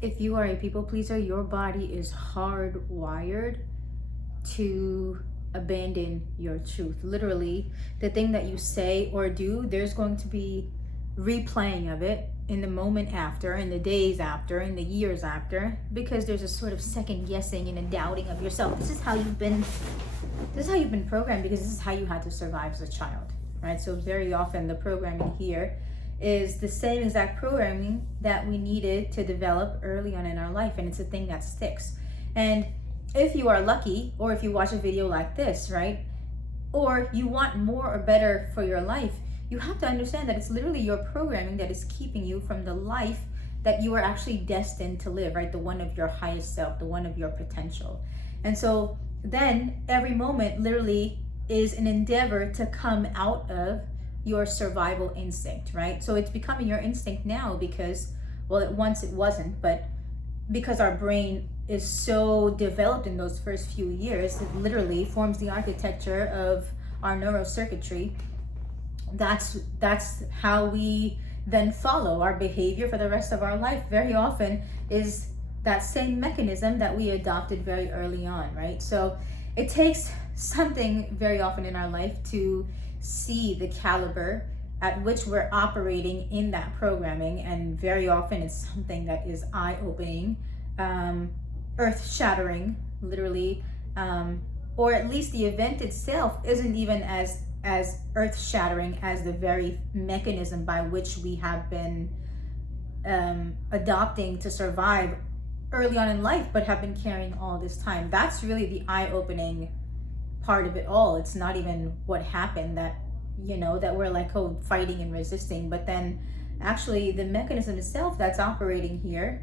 If you are a people pleaser, your body is hardwired to abandon your truth. Literally, the thing that you say or do, there's going to be replaying of it in the moment after, in the days after, in the years after, because there's a sort of second guessing and a doubting of yourself. This is how you've been programmed, because this is how you had to survive as a child, right? So very often the programming here is the same exact programming that we needed to develop early on in our life, and it's a thing that sticks. And if you are lucky, or if you watch a video like this, right, or you want more or better for your life, you have to understand that it's literally your programming that is keeping you from the life that you are actually destined to live, right? The one of your highest self, the one of your potential. And so then every moment literally is an endeavor to come out of your survival instinct, right? So it's becoming your instinct now because, well, at once it wasn't, but because our brain is so developed in those first few years, it literally forms the architecture of our neurocircuitry. That's how we then follow our behavior for the rest of our life. Very often is that same mechanism that we adopted very early on, right? So it takes something very often in our life to see the caliber at which we're operating in that programming, and very often it's something that is eye-opening, earth-shattering, literally, or at least the event itself isn't even as earth-shattering as the very mechanism by which we have been adopting to survive early on in life, but have been carrying all this time. That's really the eye-opening part of it all. It's not even what happened that, that we're like, oh, fighting and resisting, but then actually the mechanism itself that's operating here,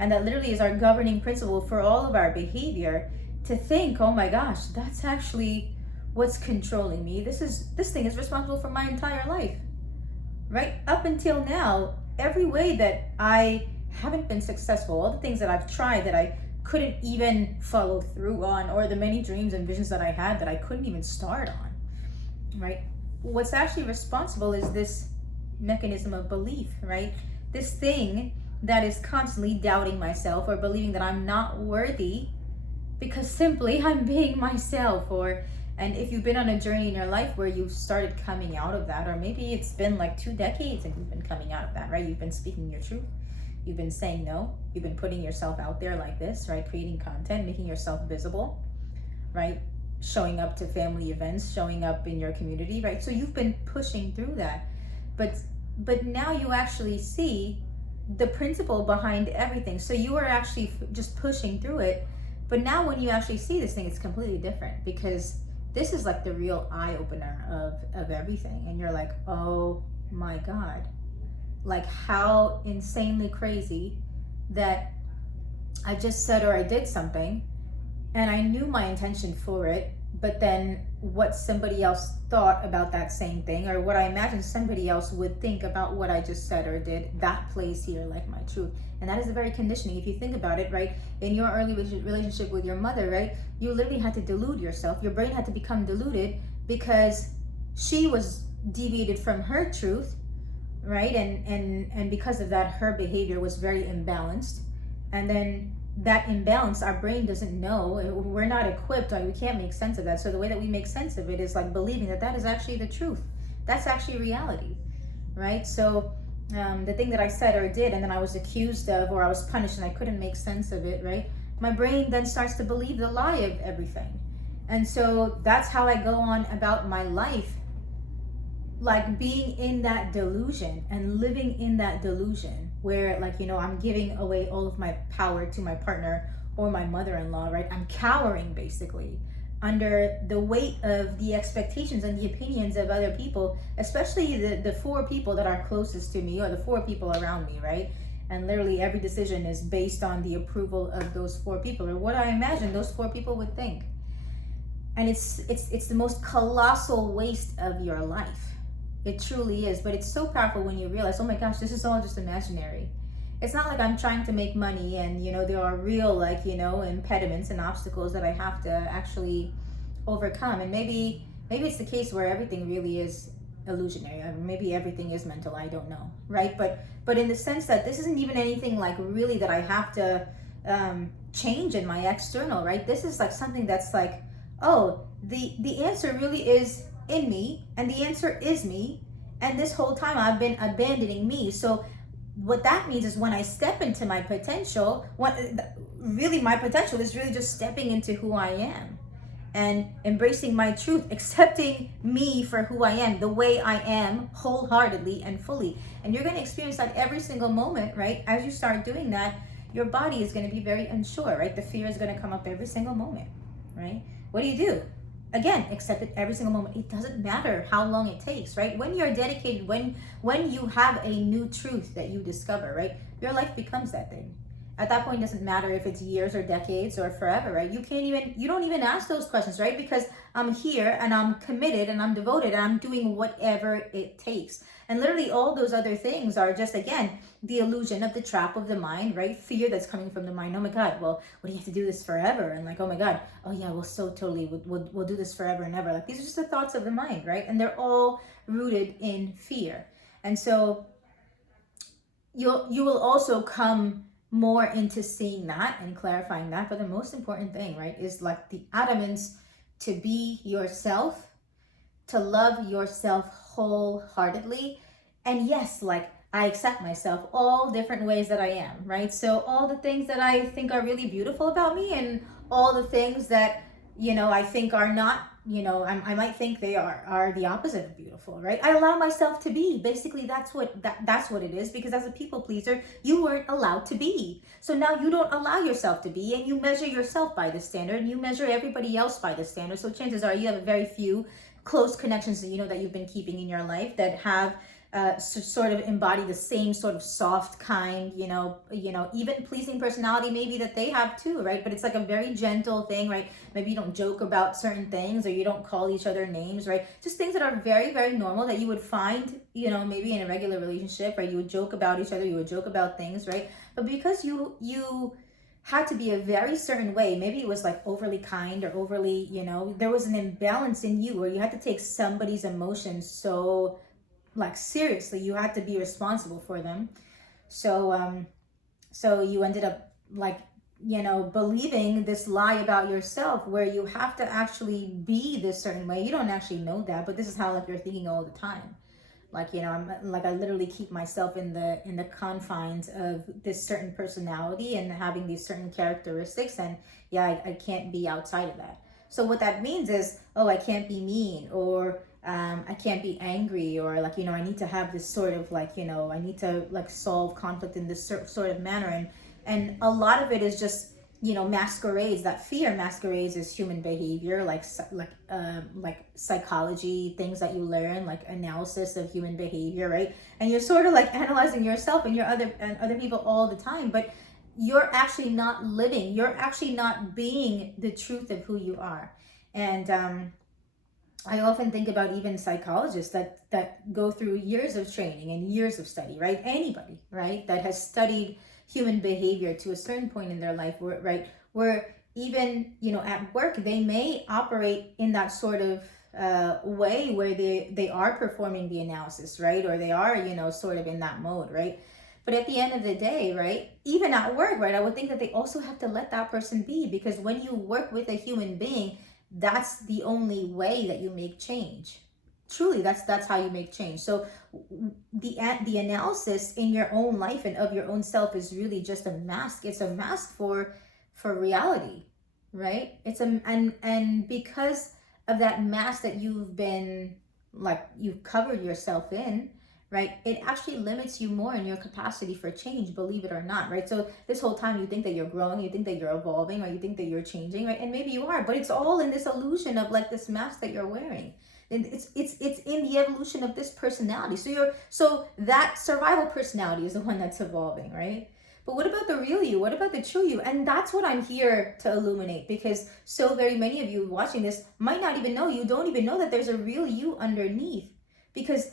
and that literally is our governing principle for all of our behavior, to think, oh my gosh, that's actually what's controlling me. This thing is responsible for my entire life, right? Up until now, every way that I haven't been successful, all the things that I've tried that I couldn't even follow through on, or the many dreams and visions that I had that I couldn't even start on, right? What's actually responsible is this mechanism of belief, right? This thing that is constantly doubting myself, or believing that I'm not worthy because simply I'm being myself. And if you've been on a journey in your life where you've started coming out of that, or maybe it's been like 2 decades and you've been coming out of that, right? You've been speaking your truth. You've been saying no. You've been putting yourself out there like this, right? Creating content, making yourself visible, right? Showing up to family events, showing up in your community, right? So you've been pushing through that. But now you actually see the principle behind everything. So you are actually just pushing through it. But now when you actually see this thing, it's completely different, because this is like the real eye opener of everything. And you're like, oh my God, like how insanely crazy that I just said or I did something and I knew my intention for it, but then what somebody else thought about that same thing, or what I imagined somebody else would think about what I just said or did, that plays here like my truth. And that is the very conditioning. If you think about it, right, in your early relationship with your mother, right, you literally had to delude yourself. Your brain had to become deluded because she was deviated from her truth, right? And because of that, her behavior was very imbalanced. And then that imbalance, our brain doesn't know. We're not equipped, we can't make sense of that. So the way that we make sense of it is like believing that that is actually the truth. That's actually reality, right? So the thing that I said or did, and then I was accused of, or I was punished and I couldn't make sense of it, right? My brain then starts to believe the lie of everything. And so that's how I go on about my life, like being in that delusion and living in that delusion where, like, I'm giving away all of my power to my partner or my mother-in-law, right? I'm cowering basically under the weight of the expectations and the opinions of other people, especially the 4 people that are closest to me, or the 4 people around me, right? And literally every decision is based on the approval of those 4 people, or what I imagine those 4 people would think. And it's the most colossal waste of your life. It truly is. But it's so powerful when you realize, oh my gosh, this is all just imaginary. It's not like I'm trying to make money and, there are real, like, impediments and obstacles that I have to actually overcome. And maybe it's the case where everything really is illusionary. Maybe everything is mental, I don't know, right? But in the sense that this isn't even anything like really that I have to change in my external, right? This is like something that's like, oh, the answer really is in me, and the answer is me, and this whole time I've been abandoning me. So what that means is when I step into my potential, what really my potential is really just stepping into who I am and embracing my truth, accepting me for who I am, the way I am, wholeheartedly and fully. And you're going to experience that every single moment, right? As you start doing that, your body is going to be very unsure, right? The fear is going to come up every single moment, right? What do? Again, accept it every single moment. It doesn't matter how long it takes, right? When you're dedicated, when you have a new truth that you discover, right? Your life becomes that thing. At that point, it doesn't matter if it's years or decades or forever, right? You don't even ask those questions, right? Because I'm here and I'm committed and I'm devoted and I'm doing whatever it takes. And literally all those other things are just, again, the illusion of the trap of the mind, right? Fear that's coming from the mind. Oh my God, well, what do you have to do this forever? And like, oh my God, oh yeah, we'll so totally, we'll do this forever and ever. Like, these are just the thoughts of the mind, right? And they're all rooted in fear. And so you will also come more into seeing that and clarifying that. But the most important thing, right, is like the adamance to be yourself, to love yourself wholeheartedly. And yes, like, I accept myself all different ways that I am, right? So all the things that I think are really beautiful about me and all the things that, I think are not, I might think they are the opposite of beautiful, right? I allow myself to be. Basically, that's what it is, because as a people pleaser, you weren't allowed to be. So now you don't allow yourself to be, and you measure yourself by the standard, and you measure everybody else by the standard. So chances are you have a very few close connections that that you've been keeping in your life that have sort of embody the same sort of soft, kind, even pleasing personality maybe that they have too, right? But it's like a very gentle thing, right? Maybe you don't joke about certain things, or you don't call each other names, right? Just things that are very, very normal that you would find, maybe in a regular relationship, right? You would joke about each other, you would joke about things, right? But because you had to be a very certain way, maybe it was like overly kind or overly, there was an imbalance in you where you had to take somebody's emotions so like seriously, you had to be responsible for them. So so you ended up like, believing this lie about yourself where you have to actually be this certain way. You don't actually know that, but this is how like you're thinking all the time. Like, I'm like, I literally keep myself in the confines of this certain personality and having these certain characteristics, and yeah, I can't be outside of that. So what that means is, oh, I can't be mean, or I can't be angry, or like, I need to have this sort of like, I need to like solve conflict in this sort of manner. And a lot of it is just, masquerades, that fear masquerades as human behavior, like psychology, things that you learn, like analysis of human behavior, right? And you're sort of like analyzing yourself and other people all the time, but you're actually not living, you're actually not being the truth of who you are. And I often think about even psychologists that go through years of training and years of study, right? Anybody, right, that has studied human behavior to a certain point in their life, where even, at work, they may operate in that sort of way where they are performing the analysis, right? Or they are, sort of in that mode, right? But at the end of the day, right, even at work, right, I would think that they also have to let that person be, because when you work with a human being, that's the only way that you make change. Truly, that's how you make change. So the analysis in your own life and of your own self is really just a mask. It's a mask for reality, right? It's and because of that mask that you've covered yourself in, right, it actually limits you more in your capacity for change, believe it or not, right? So this whole time you think that you're growing, you think that you're evolving, or you think that you're changing, right? And maybe you are, but it's all in this illusion of like this mask that you're wearing. And it's in the evolution of this personality. So that survival personality is the one that's evolving, right? But what about the real you? What about the true you? And that's what I'm here to illuminate, because so very many of you watching this might not even know, you don't even know that there's a real you underneath. Because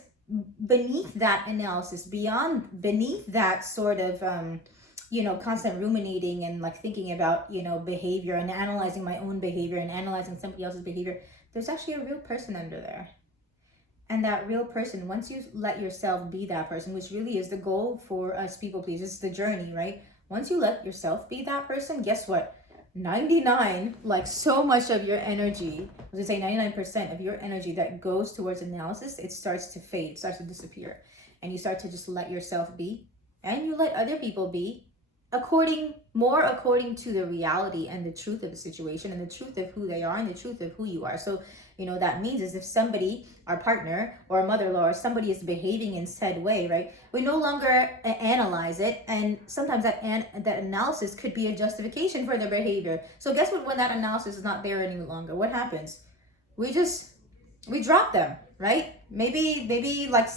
beneath that analysis, beneath that sort of constant ruminating and like thinking about behavior and analyzing my own behavior and analyzing somebody else's behavior, there's actually a real person under there. And that real person, once you let yourself be that person, which really is the goal for us people pleasers, it's the journey, right? Once you let yourself be that person, guess what? 99, like so much of your energy, I was gonna say 99% of your energy that goes towards analysis, it starts to fade, starts to disappear. And you start to just let yourself be, and you let other people be according to the reality and the truth of the situation and the truth of who they are and the truth of who you are. So that means is if somebody, our partner or a mother-in-law or somebody is behaving in said way, right, we no longer analyze it, and sometimes that analysis could be a justification for their behavior. So guess what? When that analysis is not there any longer, what happens? We drop them, right? Maybe like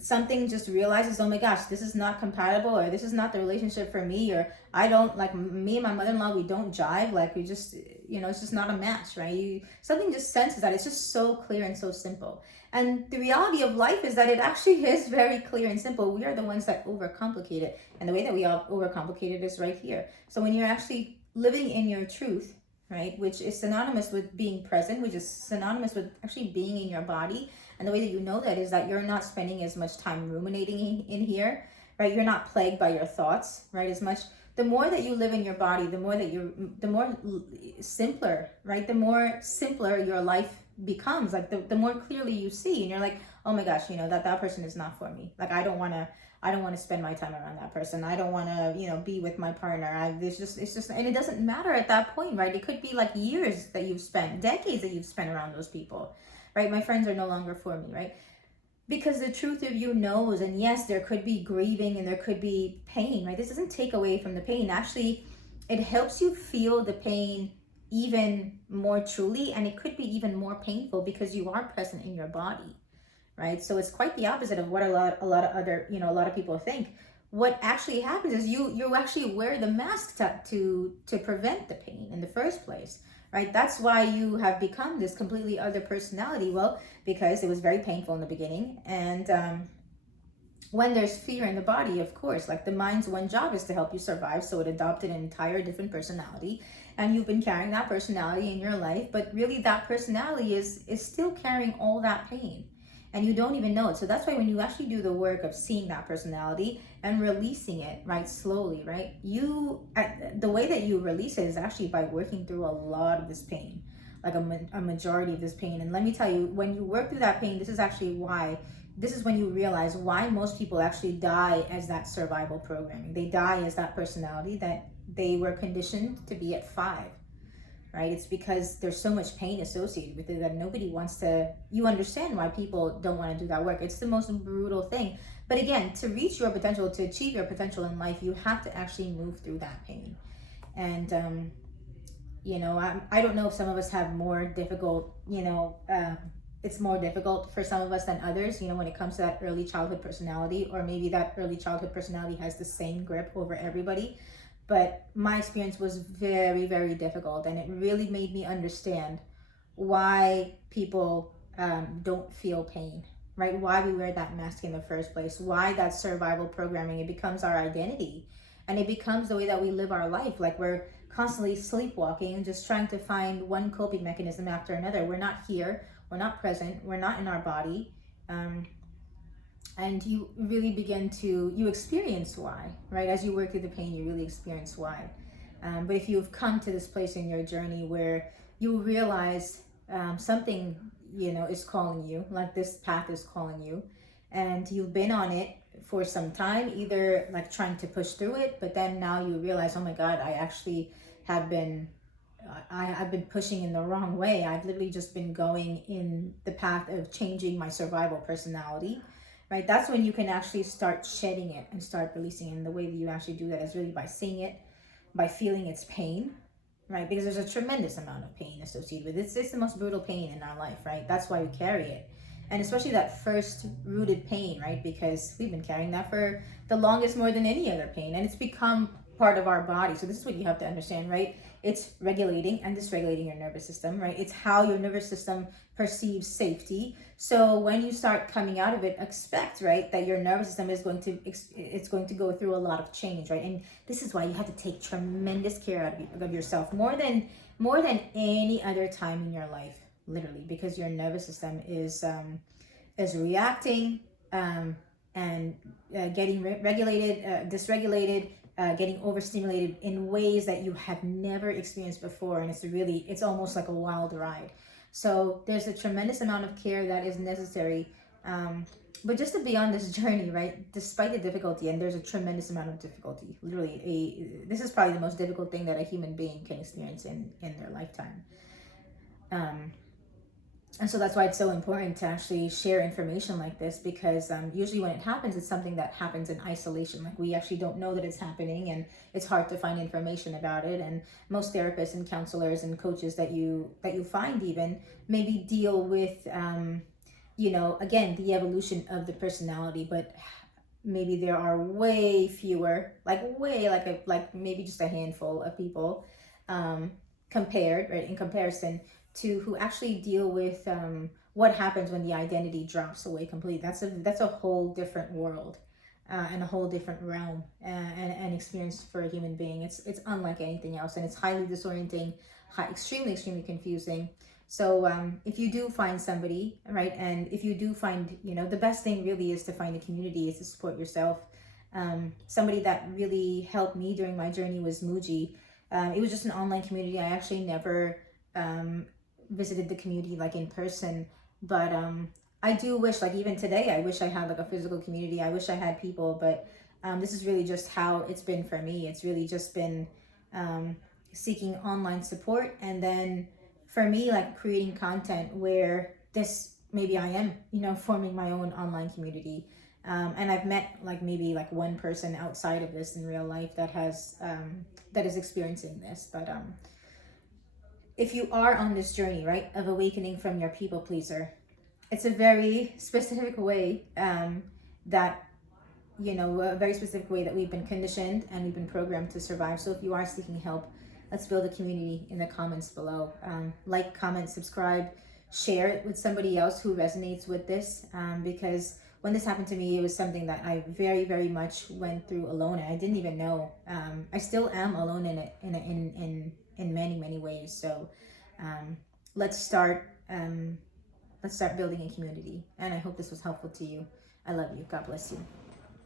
something just realizes, oh my gosh, this is not compatible, or this is not the relationship for me, or I don't like, me and my mother-in-law, we don't jive, like we just, it's just not a match, right? Something just senses that. It's just so clear and so simple. And the reality of life is that it actually is very clear and simple. We are the ones that overcomplicate it, and the way that we all overcomplicate it is right here. So when you're actually living in your truth, right, which is synonymous with being present, which is synonymous with actually being in your body. And the way that you know that is that you're not spending as much time ruminating in here, right? You're not plagued by your thoughts, right? As much. The more that you live in your body, the more simpler, right? The more simpler your life becomes. Like the more clearly you see, and you're like, oh my gosh, that person is not for me. Like I don't want to spend my time around that person. I don't want to, be with my partner. It's just, and it doesn't matter at that point, right? It could be like years that you've spent, decades that you've spent around those people, right? My friends are no longer for me, right? Because the truth of you knows, and yes, there could be grieving and there could be pain, right? This doesn't take away from the pain. Actually, it helps you feel the pain even more truly, and it could be even more painful because you are present in your body, right? So it's quite the opposite of what a lot of other, a lot of people think. What actually happens is you actually wear the mask to prevent the pain in the first place, right? That's why you have become this completely other personality. Well, because it was very painful in the beginning, and when there's fear in the body, of course, like the mind's one job is to help you survive, so it adopted an entire different personality, and you've been carrying that personality in your life, but really that personality is still carrying all that pain, and you don't even know it. So that's why when you actually do the work of seeing that personality and releasing it, right, slowly, right, the way that you release it is actually by working through a lot of this pain, like a majority of this pain. And let me tell you, when you work through that pain, this is when you realize why most people actually die as that survival programming. They die as that personality that they were conditioned to be at 5. Right? It's because there's so much pain associated with it that nobody wants to. You understand why people don't want to do that work. It's the most brutal thing. But again, to reach your potential, to achieve your potential in life, you have to actually move through that pain. And I don't know if some of us have more difficult, it's more difficult for some of us than others, when it comes to that early childhood personality, or maybe that early childhood personality has the same grip over everybody. But my experience was very, very difficult, and it really made me understand why people don't feel pain, right? Why we wear that mask in the first place, why that survival programming, it becomes our identity, and it becomes the way that we live our life. Like we're constantly sleepwalking and just trying to find one coping mechanism after another. We're not here, we're not present, we're not in our body. And you really you experience why, right? As you work through the pain, you really experience why. But if you've come to this place in your journey where you realize something, is calling you, like this path is calling you, and you've been on it for some time, either like trying to push through it, but then now you realize, oh my God, I actually have been I've been pushing in the wrong way. I've literally just been going in the path of changing my survival personality, right? That's when you can actually start shedding it and start releasing it. And the way that you actually do that is really by seeing it, by feeling its pain, right? Because there's a tremendous amount of pain associated with it. It's the most brutal pain in our life, right? That's why we carry it. And especially that first rooted pain, right? Because we've been carrying that for the longest, more than any other pain. And it's become part of our body. So this is what you have to understand, right? It's regulating and dysregulating your nervous system, right? It's how your nervous system perceives safety. So when you start coming out of it, expect, right, that your nervous system is going to go through a lot of change, right? And this is why you have to take tremendous care of yourself more than any other time in your life, literally, because your nervous system is reacting, and getting regulated, dysregulated, getting overstimulated in ways that you have never experienced before, and it's almost like a wild ride. So there's a tremendous amount of care that is necessary, but just to be on this journey, right, despite the difficulty, and there's a tremendous amount of difficulty, literally, this is probably the most difficult thing that a human being can experience in their lifetime. And so that's why it's so important to actually share information like this, because usually when it happens, it's something that happens in isolation. Like, we actually don't know that it's happening, and it's hard to find information about it. And most therapists and counselors and coaches that you find even maybe deal with, again, the evolution of the personality, but maybe there are way fewer, like maybe just a handful of people, compared, right, in comparison to who actually deal with what happens when the identity drops away completely. That's a whole different world, and a whole different realm, and experience for a human being. It's unlike anything else, and it's highly disorienting, extremely confusing. So if you do find somebody, right, and if you do find, the best thing really is to find a community, is to support yourself. Somebody that really helped me during my journey was Muji. It was just an online community. I actually never visited the community like in person, but I do wish, like, even today, I wish I had like a physical community. I wish I had people, but this is really just how it's been for me. It's really just been seeking online support, and then for me, like, creating content where this, maybe I am, forming my own online community. And I've met like maybe like one person outside of this in real life that has that is experiencing this. But if you are on this journey, right, of awakening from your people pleaser, it's a very specific way, that a very specific way that we've been conditioned and we've been programmed to survive. So if you are seeking help, let's build a community in the comments below. Like, comment, subscribe, share it with somebody else who resonates with this, because when this happened to me, it was something that I very, very much went through alone, and I didn't even know. I still am alone in it, in many, many ways. So let's start building a community, and I hope this was helpful to you. I love you. God bless you.